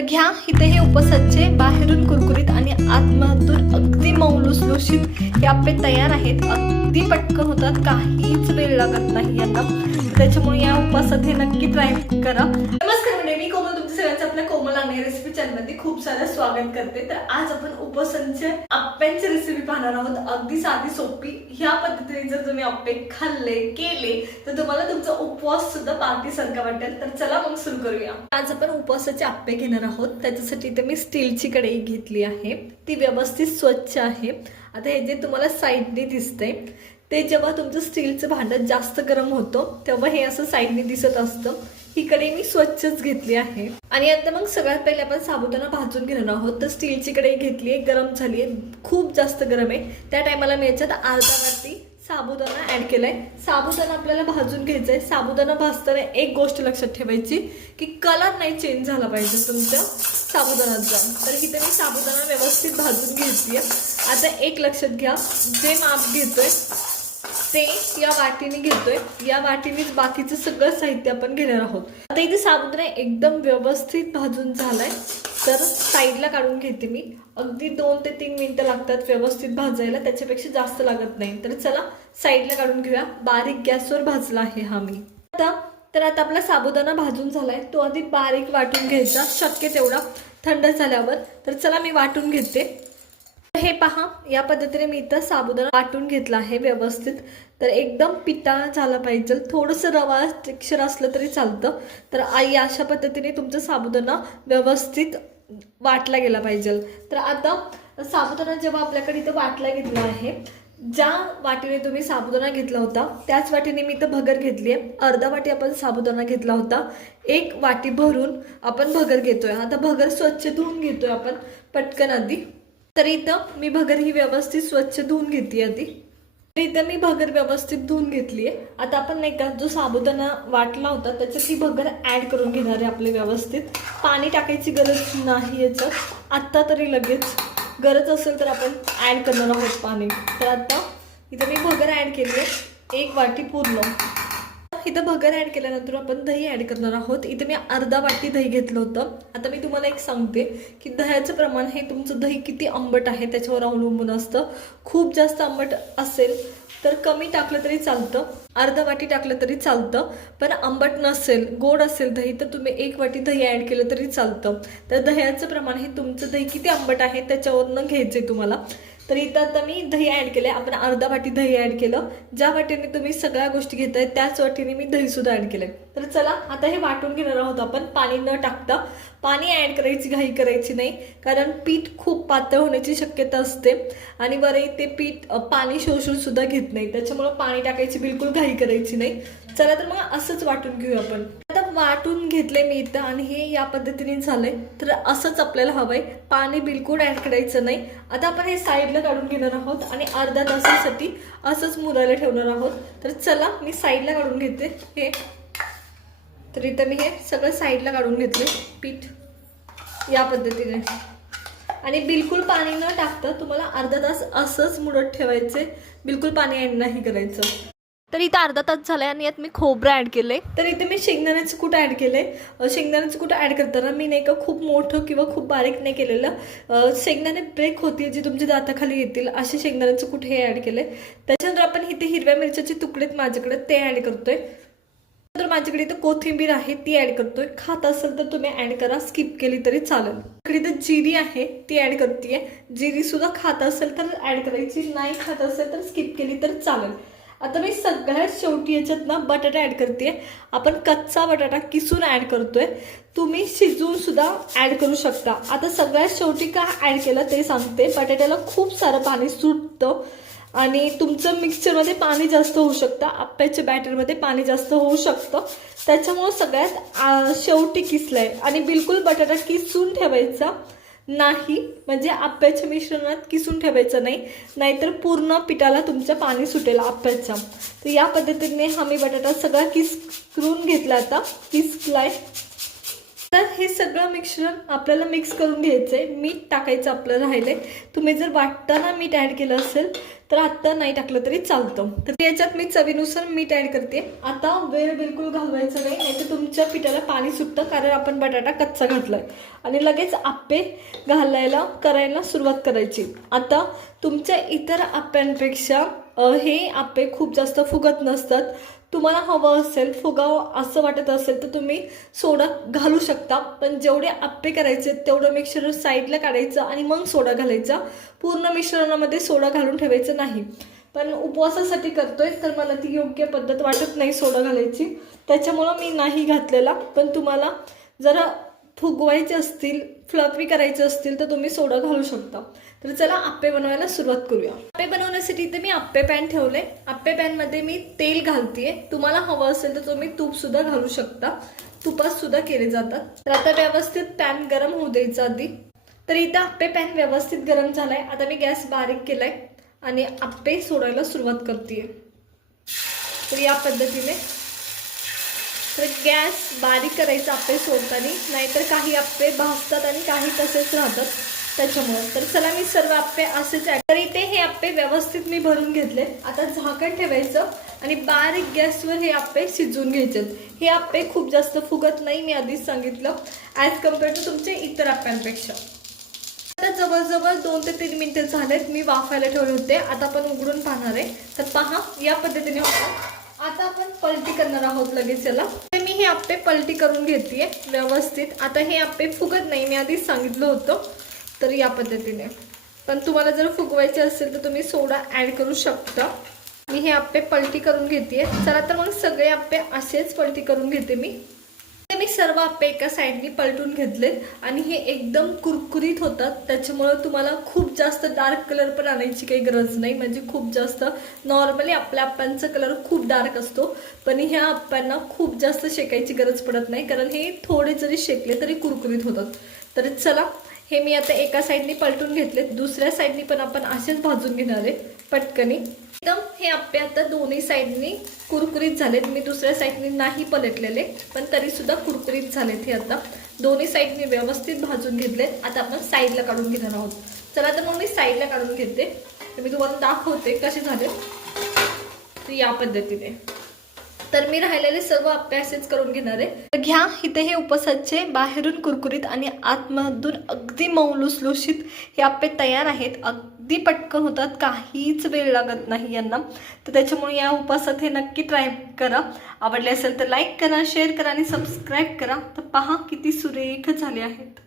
घ्या इथे हे उपसाचे बाहेरून कुरकुरीत आणि आतमधून अगदी मऊ लुसलुशीत हे आप्पे तयार आहेत. अगदी पटकन होतात काहीच वेळ लागत नाही यांना. त्याच्यामुळे या उपासात हे नक्की ट्राय करा. नमस्कार सगळ्यांचं आपल्या कोमल आणि रेसिपी चॅनलमध्ये खूप सारं स्वागत करते. तर आज आपण उपवासांच्या आप्प्यांची रेसिपी पाहणार आहोत. अगदी साधी सोपी. ह्या पद्धतीने जर तुम्ही आप्पे खाल्ले केले तर तुम्हाला तुमचा उपवास सुद्धा पार्टी सारखा वाटेल. तर चला मग सुरू करूया. आज आपण उपवासाचे आप्पे घेणार आहोत. त्याच्यासाठी इथे मी स्टीलची कढई घेतली आहे. ती व्यवस्थित स्वच्छ आहे. आता हे जे तुम्हाला साईडने दिसतंय ते जेव्हा तुमचं स्टीलचं भांडं जास्त गरम होतं तेव्हा हे असं साईडने दिसत असतं. ही कढई मी स्वच्छच घेतली आहे. आणि आता मग सगळ्यात पहिले आपण साबुदाणा भाजून घेणार आहोत. तर स्टीलची कढई घेतली आहे गरम झाली आहे खूप जास्त गरम आहे. त्या टायमाला मी याच्यात अर्धा वाटी साबुदाणा केला आहे साबुदाणा आपल्याला भाजून घ्यायचा आहे साबुदाणा भाजताना एक गोष्ट लक्षात ठेवायची की कलर नाही चेंज झाला पाहिजे तुमच्या साबुदाणाचा. तर इथे मी साबुदाणा व्यवस्थित भाजून घेतली आता एक लक्षात घ्या जे माप घेतोय ते या वाटीने घेतोय. या वाटीनेच बाकीचं सगळं साहित्य आपण घेणार आहोत. आता इथे साबुदाणा एकदम व्यवस्थित भाजून झालाय. तर साईडला काढून घेते मी. अगदी दोन ते तीन मिनिटं लागतात व्यवस्थित भाजायला. त्याच्यापेक्षा जास्त लागत नाही. तर चला साईडला काढून घेऊया. बारीक गॅसवर भाजला आहे हा मी. आता तर आता आपला साबुदाणा भाजून झालाय. तो आधी बारीक वाटून घ्यायचा. शक्य तेवढा थंड झाल्यावर. तर चला मी वाटून घेते. हे पहा या पद्धतीने मी इथं साबुदाणा वाटून घेतला आहे व्यवस्थित. तर एकदम पिता झाला पाहिजे. थोडंसं रवा टेक्स्चर असलं तरी चालतं. तर आई अशा पद्धतीने तुमचं साबुदाणा व्यवस्थित वाटला गेला पाहिजे. तर आता साबुदाणा जेव्हा आपल्याकडे इथं वाटला घेतला आहे ज्या वाटीने तुम्ही साबुदाणा घेतला होता त्याच वाटीने मी इथं भगर घेतली आहे अर्धा वाटी आपण साबुदाणा घेतला होता. एक वाटी भरून आपण भगर घेतोय. आता भगर स्वच्छ धुवून घेतोय आपण पटकन आधी. तर इथं मी भगर ही व्यवस्थित स्वच्छ धुवून घेतली आधी. तर इथं मी भगर व्यवस्थित धुवून घेतली आहे. आता आपण नाही का जो साबुदाणा वाटला होता त्याच्यात ही भगर ॲड करून घेणार आहे आपले व्यवस्थित. पाणी टाकायची गरज नाही याच्यात. आत्ता तरी लगेच. गरज असेल तर आपण ॲड करणार आहोत पाणी. तर आता इथं मी भगर ॲड केली आहे. एक वाटी पूर्ण. इथं भगर ऍड केल्यानंतर आपण दही ऍड करणार आहोत. इथे मी अर्धा वाटी दही घेतलं होतं. आता मी तुम्हाला एक सांगते की दह्याचं प्रमाण हे तुमचं दही किती आंबट आहे त्याच्यावर अवलंबून असतं. खूप जास्त आंबट असेल तर कमी टाकलं तरी चालतं. अर्धा वाटी टाकलं तरी चालतं. पण आंबट नसेल गोड असेल दही तर तुम्ही एक वाटी दही ऍड केलं तरी चालतं. तर दह्याचं प्रमाण हे तुमचं दही किती आंबट आहे त्याच्यावरनं घ्यायचंय तुम्हाला. तर इथं आता मी दही ऍड केले आपण अर्धा वाटी दही ॲड केलं. ज्या वाटीने तुम्ही सगळ्या गोष्टी घेताय त्याच वाटीने मी दही सुद्धा ऍड केलंय. तर चला आता हे वाटून घेणार आहोत आपण. पाणी न टाकता. पाणी ऍड करायची घाई करायची नाही. कारण पीठ खूप पातळ होण्याची शक्यता असते. आणि बरं ते पीठ पाणी शोषून सुद्धा घेत नाही. त्याच्यामुळं पाणी टाकायची बिलकुल घाई करायची नाही. चला तर मग असंच वाटून घेऊ आपण. वाटून घेतले मी इथं आणि हे या पद्धतीने झालंय. तर असंच आपल्याला हवंय. पाणी बिलकुल ऍड करायचं नाही. आता आपण हे साईडला काढून घेणार आहोत आणि अर्धा तासासाठी असंच मुरायला ठेवणार आहोत. तर चला मी साईडला काढून घेते. हे. तर इथं मी हे सगळं साईडला काढून घेतले पीठ. या पद्धतीने. आणि बिलकुल पाणी न टाकता तुम्हाला अर्धा तास असंच मुडत ठेवायचे बिलकुल पाणी ॲड नाही करायचं. तर इथं अर्धा तास झालाय आणि यात मी खोबरं ॲड केलंय. तर इथे मी शेंगदाण्याचं कूट ॲड केलंय. आहे शेंगदाण्याचं कूट ॲड करताना मी नाही का खूप मोठं किंवा खूप बारीक नाही केलेलं. शेंगदाणे ब्रेक होतील जे तुमच्या दाताखाली येतील असे शेंगदाण्याचं कूट हे ॲड केलंय. त्याच्यानंतर आपण इथे हिरव्या मिरच्याचे तुकडेत माझ्याकडे ते ॲड करतोय. तर माझ्याकडे इथं कोथिंबीर आहे ती ऍड करतोय. खात असेल तर तुम्ही ऍड करा स्किप केली तरी चालेल. इकडे इथं जिरी आहे ती ऍड करते जिरी सुद्धा खात असेल तर ऍड करायची नाही खात असेल तर स्किप केली तर चालेल. आता मी सगळ्यात शेवटी याच्यात ना बटाटा ॲड करते आपण कच्चा बटाटा किसून ऍड करतोय. तुम्ही शिजवून सुद्धा करू शकता. आता सगळ्यात शेवटी का ॲड केलं ते सांगते. बटाट्याला खूप सारं पाणी सुटतं. आणि तुमचं मिक्सरमध्ये पाणी जास्त होऊ शकतं. आप्प्याच्या बॅटरमध्ये पाणी जास्त होऊ शकतं. त्याच्यामुळं सगळ्यात शेवटी किसलं आहे आणि बिलकुल बटाटा किसून ठेवायचा. नाही म्हणजे आप्याच्या मिश्रणात किसून ठेवायचं नाही नाहीतर पूर्ण पिठाला तुमचं पाणी सुटेल आप्याचं. तर या पद्धतीने हा मी बटाटा सगळा किस करून घेतला आता किसलाय तर हे सगळं मिश्रण आपल्याला मिक्स करून घ्यायचं आहे मीठ टाकायचं आपलं राहिलं आहे तुम्ही जर वाटताना मीठ ॲड केलं असेल तर आत्ता नाही टाकलं तरी चालतं. तर याच्यात मी चवीनुसार मीठ ॲड करते. आता वेळ बिलकुल घालवायचं नाही नाही तर तुमच्या पिठाला पाणी सुटतं कारण आपण बटाटा कच्चा घातलाय. आणि लगेच आप्पे घालायला करायला सुरुवात करायची. आता तुमच्या इतर आप्यांपेक्षा हे आप्पे खूप जास्त फुगत नसतात. तुम्हाला हवं असेल फुगावं असं वाटत असेल तर तुम्ही सोडा घालू शकता. पण जेवढे आप्पे करायचे तेवढं मिक्सर साईडला काढायचं आणि मग सोडा घालायचा. पूर्ण मिश्रणामध्ये सोडा घालून ठेवायचं नाही. पण उपवासासाठी करतोय तर मला ती योग्य पद्धत वाटत नाही सोडा घालायची. त्याच्यामुळं मी नाही घातलेला. पण तुम्हाला जरा फुगवायचे असतील फ्लफी करायचे असतील तर तुम्ही सोडा घालू शकता. तर चला आप्पे बनवायला सुरुवात करूया. आप्पे बनवण्यासाठी इथे मी आप्पे पॅन ठेवले आप्पे पॅनमध्ये मी तेल घालतेय. तुम्हाला हवं असेल तर तुम्ही तूप सुद्धा घालू शकता. तुपातसुद्धा केले जातात. तर आता व्यवस्थित पॅन गरम होऊ द्यायचं आधी. तर इथं आप्पे पॅन व्यवस्थित गरम झालाय. आता मी गॅस बारीक केलाय. आणि आप्पे सोडायला सुरुवात करते तर या पद्धतीने. तर गॅस बारीक करायचा आप्पे सोडताना नाहीतर काही आप्पे भाजतात आणि काही तसेच राहतात त्याच्यामुळे. तर चला मी सर्व आप्पे असेच आहे तर इथे हे आप्पे व्यवस्थित मी भरून घेतले. आता झाकण ठेवायचं आणि बारीक गॅसवर हे आप्पे शिजवून घ्यायचे हे आप्पे खूप जास्त फुगत नाही मी आधीच सांगितलं. ॲज कंपेअर टू तुमच्या इतर आप्यांपेक्षा. आता जवळजवळ दोन ते तीन मिनिटं झालेत. मी वाफायला ठेवले होते. आता आपण उघडून पाहणार आहे. तर पहा या पद्धतीने आता आपण पलटी करणार आहोत लगेच याला. तर मी हे आप्पे पलटी करून घेते व्यवस्थित. आता हे आप्पे फुगत नाही. मी आधीच सांगितलं होतं तर या पद्धतीने. पण तुम्हाला जर फुगवायचे असेल तर तुम्ही सोडा ॲड करू शकता. मी हे आप्पे पलटी करून घेते चला तर मग सगळे आप्पे असेच पलटी करून घेते मी. मी सर्व आप्पे एका साईडनी पलटून घेतलेत आणि हे एकदम कुरकुरीत होतात. त्याच्यामुळं तुम्हाला खूप जास्त डार्क कलर पण आणायची काही गरज नाही. म्हणजे खूप जास्त नॉर्मली आपल्या आप्पांचा कलर खूप डार्क असतो. पण ह्या आप्पांना खूप जास्त शेकायची गरज पडत नाही. कारण हे थोडे जरी शेकले तरी कुरकुरीत होतात. तर चला हे मी आता एका साईडनी पलटून घेतले दुसऱ्या साईडनी पण आपण असेच भाजून घेणार आहे पटकनी. एकदम हे आप्पे आता दोन्ही साईडनी कुरकुरीत झालेत. मी दुसऱ्या साईडनी नाही पलटलेले पण तरीसुद्धा कुरकुरीत झालेत हे आता. दोन्ही साईडनी व्यवस्थित भाजून घेतले आता आपण साईडला काढून घेणार आहोत. चला तर मग मी साईडला काढून घेते. तर मी तुम्हाला दाखवते कसे झाले तर या पद्धतीने. तर मी राहिलेले सर्व अभ्यासच असेच करून घेणार आहे. तर घ्या इथे हे उपसाचे बाहेरून कुरकुरीत आणि आतमधून अगदी मौलुसलुशीत हे आप्पे तयार आहेत. अगदी पटकन होतात काहीच वेळ लागत नाही यांना. तर त्याच्यामुळे या उपासात हे नक्की ट्राय करा. आवडले असेल तर लाईक करा शेअर करा आणि सबस्क्राईब करा. तर पहा किती सुरेख झाले आहेत.